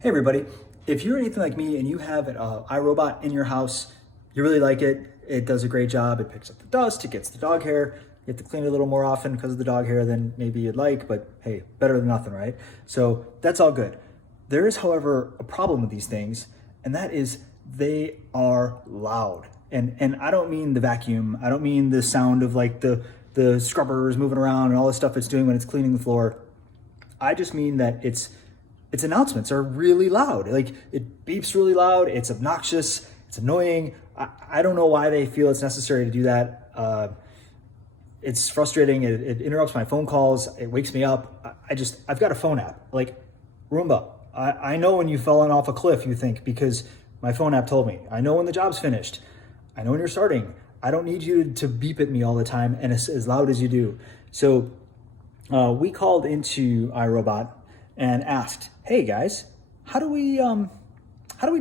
Hey everybody, if you're anything like me and you have an iRobot in your house, you really like it, it does a great job, it picks up the dust, it gets the dog hair, you have to clean it a little more often because of the dog hair than maybe you'd like, but hey, better than nothing, right? So that's all good. There is, however, a problem with these things, and that is they are loud. And I don't mean the vacuum, I don't mean the sound of like the scrubbers moving around and all the stuff it's doing when it's cleaning the floor. I just mean that its announcements are really loud. Like it beeps really loud, it's obnoxious, it's annoying. I don't know why they feel it's necessary to do that. It's frustrating, it interrupts my phone calls, it wakes me up. I've got a phone app, like Roomba. I know when you've fallen off a cliff, you think, because my phone app told me. I know when the job's finished. I know when you're starting. I don't need you to beep at me all the time and as loud as you do. So we called into iRobot and asked, hey guys, how do we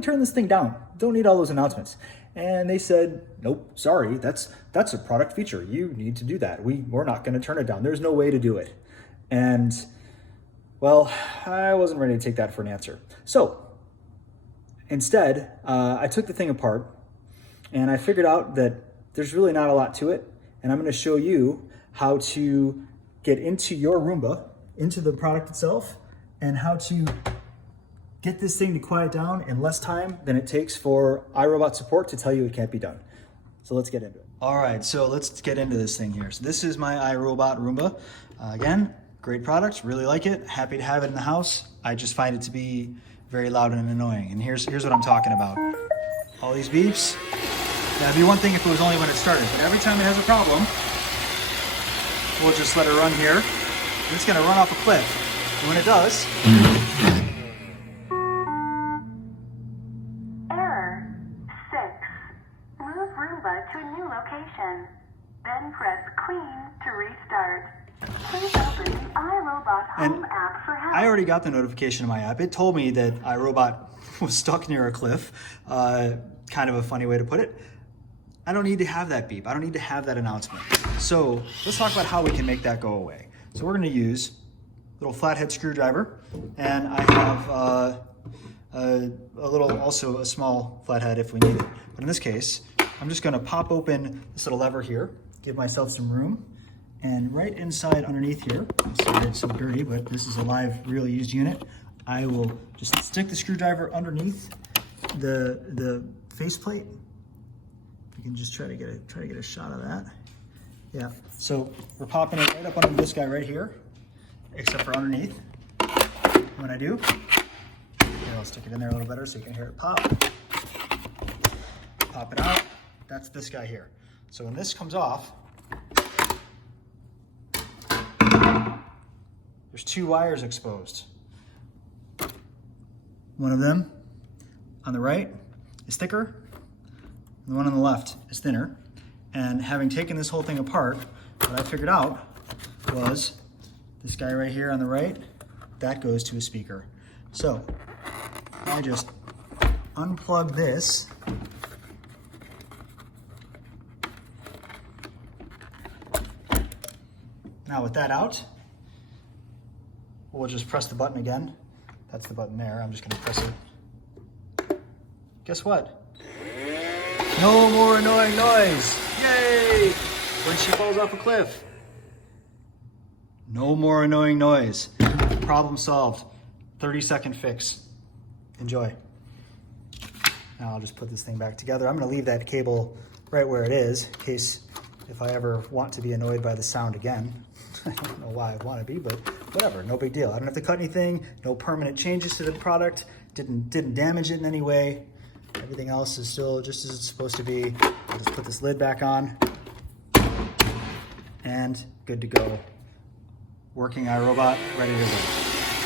turn this thing down? Don't need all those announcements. And they said, nope, sorry, that's a product feature. You need to do that. We're not gonna turn it down. There's no way to do it. And well, I wasn't ready to take that for an answer. So instead, I took the thing apart and I figured out that there's really not a lot to it. And I'm gonna show you how to get into your Roomba, into the product itself, and how to get this thing to quiet down in less time than it takes for iRobot support to tell you it can't be done. So let's get into it. All right, so let's get into this thing here. So this is my iRobot Roomba. Again, great product, really like it, happy to have it in the house. I just find it to be very loud and annoying. And here's what I'm talking about. All these beeps. That'd be one thing if it was only when it started, but every time it has a problem, we'll just let it run here. And it's gonna run off a cliff. And when it does, error 6. Move Roomba to a new location. Then press clean to restart. Please open the iRobot Home app for help. I already got the notification in my app. It told me that iRobot was stuck near a cliff. Kind of a funny way to put it. I don't need to have that beep. I don't need to have that announcement. So let's talk about how we can make that go away. So we're gonna use a little flathead screwdriver, and I have also a small flathead if we need it. But in this case, I'm just gonna pop open this little lever here, give myself some room, and right inside underneath here, I'm sorry it's so dirty, but this is a live, real used unit. I will just stick the screwdriver underneath the faceplate. You can just try to get a shot of that. Yeah, so we're popping it right up under this guy right here, except for underneath. When I do, here, I'll stick it in there a little better so you can hear it pop. Pop it out, that's this guy here. So when this comes off, there's two wires exposed. One of them on the right is thicker, and the one on the left is thinner. And having taken this whole thing apart, what I figured out was this guy right here on the right, that goes to a speaker. So I just unplug this. Now with that out, we'll just press the button again. That's the button there. I'm just gonna press it. Guess what? No more annoying noise. Yay! When she falls off a cliff. No more annoying noise. Problem solved. 30-second fix. Enjoy. Now I'll just put this thing back together. I'm gonna leave that cable right where it is in case if I ever want to be annoyed by the sound again. I don't know why I want to be, but whatever, no big deal. I don't have to cut anything, no permanent changes to the product, didn't damage it in any way. Everything else is still just as it's supposed to be. I'll just put this lid back on and good to go. Working iRobot, ready to go.